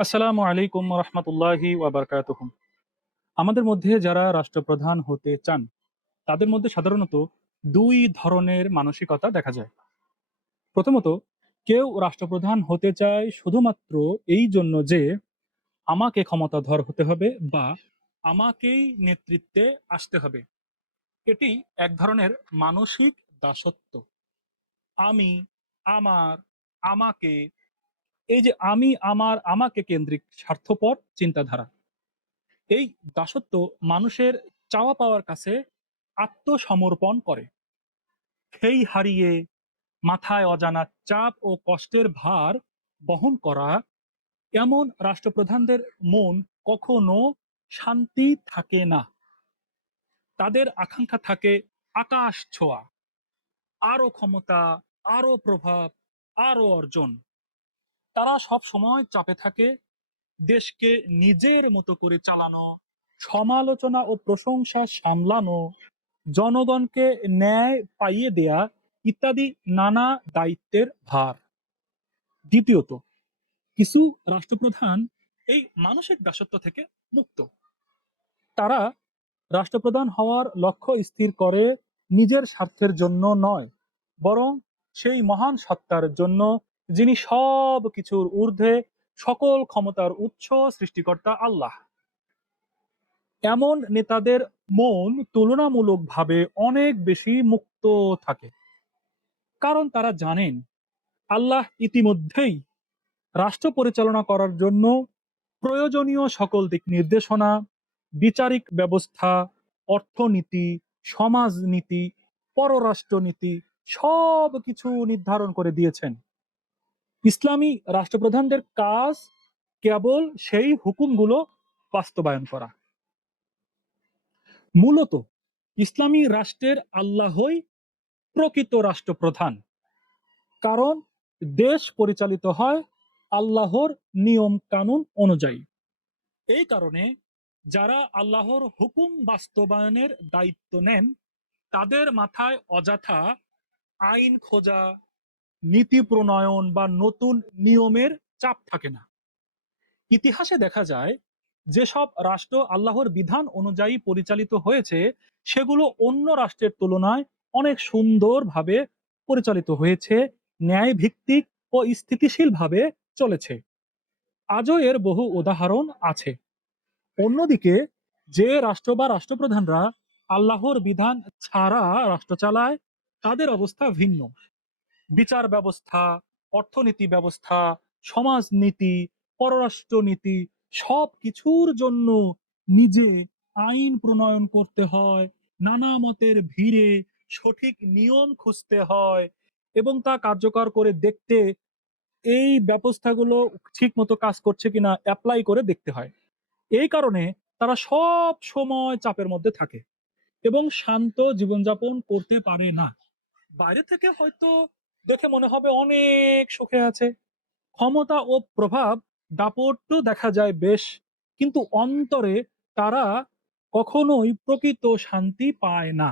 আসসালামু আলাইকুম রহমতুল্লাহি ওয়াবারকাতুহুম আমাদের মধ্যে যারা রাষ্ট্রপ্রধান হতে চান, তাদের মধ্যে সাধারণত দুই ধরনের মানসিকতা দেখা যায়। প্রথমত, কেউ রাষ্ট্রপ্রধান হতে চায় শুধুমাত্র এই জন্য যে আমাকে ক্ষমতাধর হতে হবে বা আমাকেই নেতৃত্বে আসতে হবে। এটি এক ধরনের মানসিক দাসত্ব। আমি, আমার, আমাকে এই যে আমি, আমার, আমাকে কেন্দ্রিক স্বার্থপর চিন্তাধারা। এই দাসত্ব মানুষের চাওয়া পাওয়ার কাছে আত্মসমর্পণ করে। খেই হারিয়ে মাথায় অজানা চাপ ও কষ্টের ভার বহন করা এমন রাষ্ট্রপ্রধানদের মন কখনো শান্তি থাকে না। তাদের আকাঙ্ক্ষা থাকে আকাশ ছোঁয়া। আরও ক্ষমতা, আরও প্রভাব, আরও অর্জন। তারা সব সময় চাপে থাকে। দেশকে নিজের মতো করে চালানো, সমালোচনা ও প্রশংসা সামলানো, জনগণকে ন্যায় পাইয়ে দেয়া ইত্যাদি নানা দায়িত্বের ভার। দ্বিতীয়ত, কিছু রাষ্ট্রপ্রধান এই মানসিক দাসত্ব থেকে মুক্ত। তারা রাষ্ট্রপ্রধান হওয়ার লক্ষ্য স্থির করে নিজের স্বার্থের জন্য নয়, বরং সেই মহান সত্তার জন্য যিনি সব কিছুর ঊর্ধ্বে সকল ক্ষমতার উৎস সৃষ্টিকর্তা আল্লাহ। এমন নেতাদের মন তুলনামূলকভাবে অনেক বেশি মুক্ত থাকে। কারণ তারা জানেন, আল্লাহ ইতিমধ্যেই রাষ্ট্র পরিচালনা করার জন্য প্রয়োজনীয় সকল দিক নির্দেশনা, বিচারিক ব্যবস্থা, অর্থনীতি, সমাজনীতি, পররাষ্ট্রনীতি সব কিছু নির্ধারণ করে দিয়েছেন। ইসলামী রাষ্ট্রপ্রধানদের কাজ কেবল সেই হুকুমগুলো বাস্তবায়ন করা। মূলত ইসলামী রাষ্ট্রের আল্লাহই প্রকৃত রাষ্ট্রপ্রধান। কারণ দেশ পরিচালিত হয় আল্লাহর নিয়ম কানুন অনুযায়ী। এই কারণে যারা আল্লাহর হুকুম বাস্তবায়নের দায়িত্ব নেন, তাদের মাথায় অযথা আইন খোঁজা নীতি প্রণয়ন বা নতুন নিয়মের চাপ থাকে না। ইতিহাসে দেখা যায়, যেসব রাষ্ট্র আল্লাহর বিধান অনুযায়ী পরিচালিত হয়েছে, সেগুলো অন্য রাষ্ট্রের তুলনায় অনেক সুন্দরভাবে পরিচালিত হয়েছে ন্যায় ভিত্তিক ও স্থিতিশীলভাবে চলেছে। আজও এর বহু উদাহরণ আছে। অন্যদিকে, যে রাষ্ট্র বা রাষ্ট্রপ্রধানরা আল্লাহর বিধান ছাড়া রাষ্ট্র চালায়, তাদের অবস্থা ভিন্ন। বিচার ব্যবস্থা, অর্থনীতি ব্যবস্থা, সমাজনীতি, পররাষ্ট্রনীতি সব কিছুর জন্য নিজে আইন প্রণয়ন করতে হয়, নানা মতের ভিড়ে সঠিক নিয়ম খুঁজতে হয় এবং তা কার্যকর করে দেখতে এই ব্যবস্থাগুলো ঠিক মতো কাজ করছে কিনা অ্যাপ্লাই করে দেখতে হয়। এই কারণে তারা সব সময় চাপের মধ্যে থাকে এবং শান্ত জীবনযাপন করতে পারে না। বাইরে থেকে হয়তো দেখে মনে হবে অনেক সুখে আছে। ক্ষমতা ও প্রভাব দাপট্য দেখা যায় বেশ, কিন্তু অন্তরে তারা কখনোই প্রকৃত শান্তি পায় না।